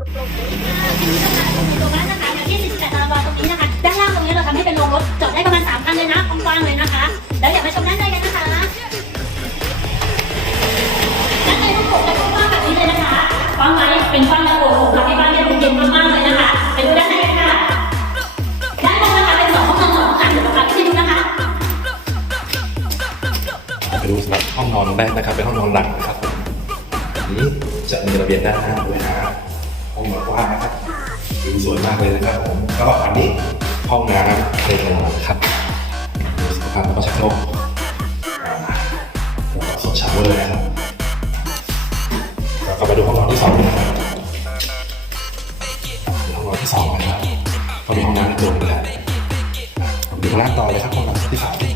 ตรงนั้นนะคะอย่างที่48ตารางวาตรงนี้นะคะ ด้านล่างตรงนี้เราทำให้เป็นโรงรถ จอดได้ประมาณ3คันเลยนะกว้างๆเลยนะคะ แล้วอยาไปชมด้านในกันนะคะด้านในต้องผมจะกว้างๆแบบนี้เลยนะคะกว้างไว้เป็นกว้างแล้วโอ้โหทำให้บ้านเนี่ยดูเย็นมากๆเลยนะคะไปดูด้านในกันค่ะ ด้านบนนะคะเป็นสองห้องนอนสองห้องน้ำเดี๋ยวเราพาไปดูนะคะ ไปดูสำหรับห้องนอนแรกนะครับ เป็นห้องนอนหลักนะครับผมนี้จะมีระเบียงด้านหน้าด้วยนะ ห้องนอนกว้างนะครับวิวสวยมากเลยนะครับผมก็อันนี้ห้องน้ำในตลาดนะครับดูสภาพแล้วก็ชักโครกอ่าแล้วก็โซนชาวเวอร์นะครับแล้วก็ไปดูห้องนอนที่สองนะครับห้องนอนที่สองนะครับก็มีห้องน้ำในตัวเหมือนกันดูข้างล่างต่อเลยครับห้องนอนที่สาม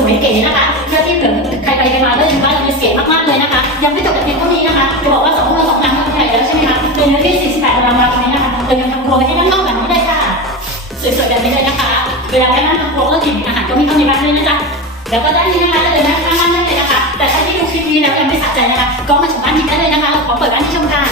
สวยเก๋นะคะเที่ที่เหลือใครไปไปมาก็ยังว่ายังเสียมากๆเลยนะคะ ยังไม่จบแต่เพียงเท่านี้นะคะจะบอกว่าสองเราสองงานทำแผนแล้วใช่ไหมคะเป็นเนื้อที่ 48ตารางวาตรงนี้นะคะเรายังทำโครงให้ด้านนอกแบบนี้ได้ค่ะ สวยๆแบบนี้เลยนะคะ เวลาแม่นั่งทำโครงก็ถิ่นอาหารก็มีเข้าในบ้านด้วยนะจ๊ะแล้วก็ด้านนี้นะคะจะเป็นด้านข้างบ้านได้เลยนะคะ แต่ถ้าที่ดูคลิปนี้แล้วยังไม่สะใจนะคะ ก็มาชมบ้านนี้ได้เลยนะคะขอเปิดบ้านที่ชมค่ะ